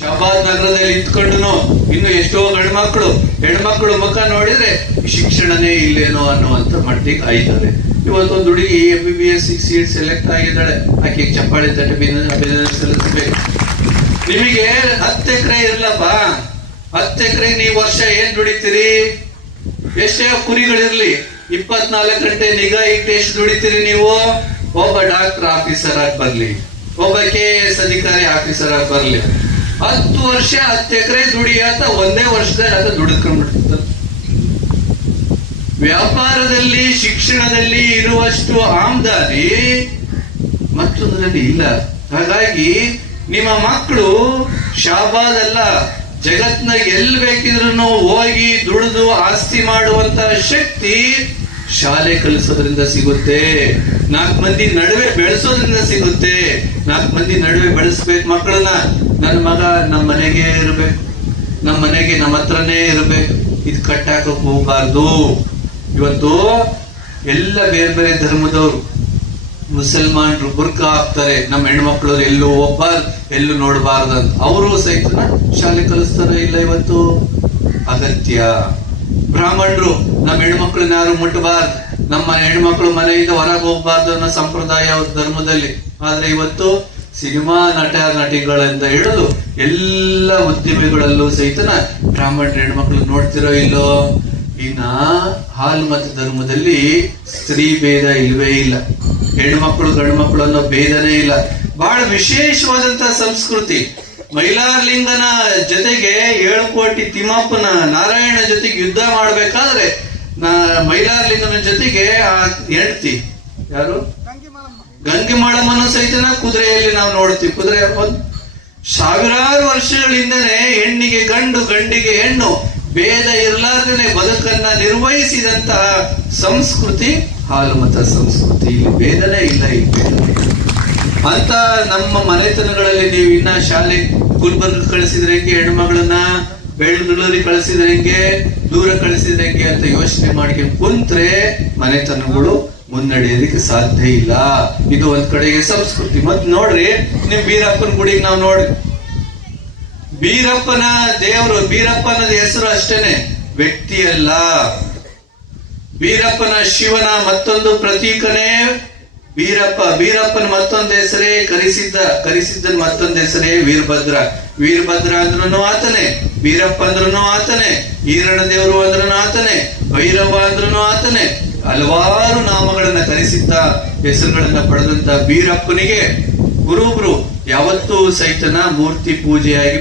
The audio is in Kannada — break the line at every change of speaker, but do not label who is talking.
ಶಾಬಾದ್ ನಗರದಲ್ಲಿ ಇದ್ಕೊಂಡು ಇನ್ನು ಎಷ್ಟೋ ಗಂಡ್ಮಕ್ಳು, ಹೆಣ್ಮಕ್ಳು ಮುಖ ನೋಡಿದ್ರೆ ಶಿಕ್ಷಣನೇ ಇಲ್ಲೇನೋ ಅನ್ನುವಂತ ಮಟ್ಟಿಗೆ ಆಯ್ತಾರೆ ಇವತ್ತೊಂದು ಹುಡುಗಿ M B B S seat select ಆಗಿದ್ದಾಳೆ. ಆಕೆ ಚಪ್ಪಾಳೆ ತಟ್ಟೆ ಸಲ್ಲಿಸಬೇಕು. ನಿಮಗೆ ಹತ್ತು ಎಕರೆ ಇರ್ಲಪ್ಪ. ಹತ್ತು ಎಕರೆ ನೀವು ವರ್ಷ ಏನ್ ದುಡಿತೀರಿ? ಎಷ್ಟೇ ಕುರಿಗಳಿರ್ಲಿ, ಇಪ್ಪತ್ನಾಲ್ಕು ಗಂಟೆ ನಿಗಾ ಇಟ್ಟು ಎಷ್ಟು ದುಡಿತೀರಿ ನೀವು? ಒಬ್ಬ ಡಾಕ್ಟರ್ ಆಫೀಸರ್ ಆಗಿ ಬರ್ಲಿ. ಒಬ್ಬ ಕೆ ಎಸ್ ಅಧಿಕಾರಿ ಆಫೀಸರ್ ಆಗಿ ಬರ್ಲಿ. ಹತ್ತು ವರ್ಷ, ಹತ್ತು ಎಕರೆ ದುಡಿಯಾತ ಒಂದೇ ವರ್ಷದಲ್ಲಿ ಅದು ದುಡಿದ್ಕೊಂಡ್ಬಿಡ್ತದೆ ವ್ಯಾಪಾರದಲ್ಲಿ, ಶಿಕ್ಷಣದಲ್ಲಿ ಇರುವಷ್ಟು ಆಮದಾನಿ ಮತ್ತೊಂದರಲ್ಲಿ ಇಲ್ಲ. ಹಾಗಾಗಿ ನಿಮ್ಮ ಮಕ್ಕಳು ಶಾಬಾದಲ್ಲ ಜಗತ್ನ ಎಲ್ ಎಲ್ಲಿ ಬೇಕಿದ್ರು ಹೋಗಿ ದುಡಿದು ಆಸ್ತಿ ಮಾಡುವಂತ ಶಕ್ತಿ ಶಾಲೆ ಕಲಿಸೋದ್ರಿಂದ ಸಿಗುತ್ತೆ. ನಾಲ್ಕು ಮಂದಿ ನಡುವೆ ಬೆಳೆಸೋದ್ರಿಂದ ಸಿಗುತ್ತೆ. ಮಂದಿ ನಡುವೆ ಬೆಳೆಸ್ಬೇಕು. ಮಕ್ಕಳನ್ನ ನನ್ನ ಮಗ ನಮ್ಮ ಮನೆಗೆ ಇರಬೇಕು. ನಮ್ಮ ಮನೆಗೆ ನಮ್ಮ ಹತ್ರನೇ ಇರಬೇಕು. ಇದು ಕಟ್ಟಾಕ ಹೋಗ್ಬಾರ್ದು. ಇವತ್ತು ಎಲ್ಲ ಬೇರೆ ಬೇರೆ ಧರ್ಮದವರು ಮುಸಲ್ಮಾನರು ಬುರ್ಕ ಹಾಕ್ತಾರೆ. ನಮ್ಮ ಹೆಣ್ಮಕ್ಳು ಎಲ್ಲೂ ಹೋಗ್ಬಾರ್ದು ಎಲ್ಲೂ ನೋಡಬಾರ್ದು ಅಂತ. ಅವರು ಸಹಿತ ಶಾಲೆ ಕಲಿಸ್ತಾರೆ ಇಲ್ಲ ಇವತ್ತು? ಅಗತ್ಯ. ಬ್ರಾಹ್ಮಣರು, ನಮ್ಮ ಹೆಣ್ಮಕ್ಳನ್ನ ಯಾರು ಮುಟ್ಟಬಾರ್ದು ನಮ್ಮ ಹೆಣ್ಮಕ್ಳು ಮನೆಯಿಂದ ಹೊರಗೆ ಹೋಗ್ಬಾರ್ದು ಅನ್ನೋ ಸಂಪ್ರದಾಯ ಧರ್ಮದಲ್ಲಿ. ಆದ್ರೆ ಇವತ್ತು ಸಿನಿಮಾ ನಟ ನಟಿಗಳಿಂದ ಹಿಡಿದು ಎಲ್ಲ ಉದ್ದಿಮೆಗಳಲ್ಲೂ ಸಹಿತನ ಬ್ರಾಹ್ಮಣ ಹೆಣ್ಮಕ್ಳು ನೋಡ್ತಿರೋ ಇಲ್ಲೋ? ಇನ್ನ ಹಾಲ್ ಮತ್ತು ಧರ್ಮದಲ್ಲಿ ಸ್ತ್ರೀ ಭೇದ ಇಲ್ವೇ ಇಲ್ಲ. ಹೆಣ್ಮಕ್ಳು ಗಂಡು ಮಕ್ಕಳು ಅನ್ನೋ ಭೇದನೇ ಇಲ್ಲ. ಬಹಳ ವಿಶೇಷವಾದಂತ ಸಂಸ್ಕೃತಿ. ಮೈಲಾರ್ಲಿಂಗನ ಜೊತೆಗೆ ಏಳು ಕೋಟಿ ತಿಮ್ಮಪ್ಪನ ನಾರಾಯಣ ಜೊತೆಗೆ ಯುದ್ಧ ಮಾಡ್ಬೇಕಾದ್ರೆ ನಾ ಮೈಲಾರಲಿಂಗನ ಜೊತೆಗೆ ಆ ಹೆಂಡ್ತಿ ಯಾರು? ಗಂಗೆ ಮಾಳಮ್ಮನ ಸಹಿತನ ಕುದುರೆಯಲ್ಲಿ ನಾವು ನೋಡ್ತೀವಿ ಕುದುರೆ ಒಂದು. ಸಾವಿರಾರು ವರ್ಷಗಳಿಂದನೇ ಹೆಣ್ಣಿಗೆ ಗಂಡು, ಗಂಡಿಗೆ ಹೆಣ್ಣು ಭೇದ ಇರಲಾರ್ದನೆ ಬದುಕನ್ನ ನಿರ್ವಹಿಸಿದಂತಹ ಸಂಸ್ಕೃತಿ ಹಾಲು ಮತ ಸಂಸ್ಕೃತಿ. ಇಲ್ಲಿ ಭೇದನೇ ಇಲ್ಲ ಈ. ಅಂತ ನಮ್ಮ ಮನೆತನಗಳಲ್ಲಿ ನೀವು ಇನ್ನ ಶಾಲೆ ಗುಲ್ಬರ್ಗ ಕಳಿಸಿದ್ರೆ ಹೆಂಗೆ, ಹೆಣ್ಮಗಳನ್ನ ಬೆಂಗಳೂರಿಗೆ ಕಳಿಸಿದ್ರೆ ಹೆಂಗೆ, ದೂರ ಕಳಿಸಿದ್ರೆ ಹೆಂಗೆ ಅಂತ ಯೋಚನೆ ಮಾಡ್ಕೊಂಡು ಕುಂತ್ರೆ ಮನೆತನಗಳು ಮುನ್ನಡೆಯೋದಕ್ಕೆ ಸಾಧ್ಯ ಇಲ್ಲ. ಇದು ಒಂದ್ ಕಡೆಗೆ ಸಂಸ್ಕೃತಿ. ಮತ್ ನೋಡ್ರಿ, ನಿಮ್ ಬೀರಪ್ಪನ ಗುಡಿಗೆ ನಾವು ನೋಡಿ. ಬೀರಪ್ಪನ ದೇವರು ಬೀರಪ್ಪನ ಹೆಸರು ಅಷ್ಟೇನೆ. ವ್ಯಕ್ತಿ ಅಲ್ಲ ಬೀರಪ್ಪನ ಶಿವನ ಮತ್ತೊಂದು ಪ್ರತೀಕನೇ ಬೀರಪ್ಪ ಬೀರಪ್ಪನ ಮತ್ತೊಂದು ಹೆಸರೇ ಕರಿಸಿದ್ದ, ಕರಿಸಿದ್ದನ್ ಮತ್ತೊಂದು ಹೆಸರೇ ವೀರಭದ್ರ. ವೀರಭದ್ರ ಅಂದ್ರೂ ಆತನೇ ಬೀರಪ್ಪ ಅಂದ್ರೂ ಆತನೇ, ಈರಣ ದೇವರು ಅಂದ್ರೂ ಆತನೇ, ಭೈರವ ಅಂದ್ರೂ ಆತನೇ ಹಲವಾರು ನಾಮಗಳನ್ನ ಕರೆಸಿದ್ದ ಹೆಸರುಗಳನ್ನ ಪಡೆದಂತ ಬೀರಪ್ಪನಿಗೆ ಗುರುಬ್ರು ಯಾವತ್ತೂ ಸಹಿತನ ಮೂರ್ತಿ ಪೂಜೆಯಾಗಿ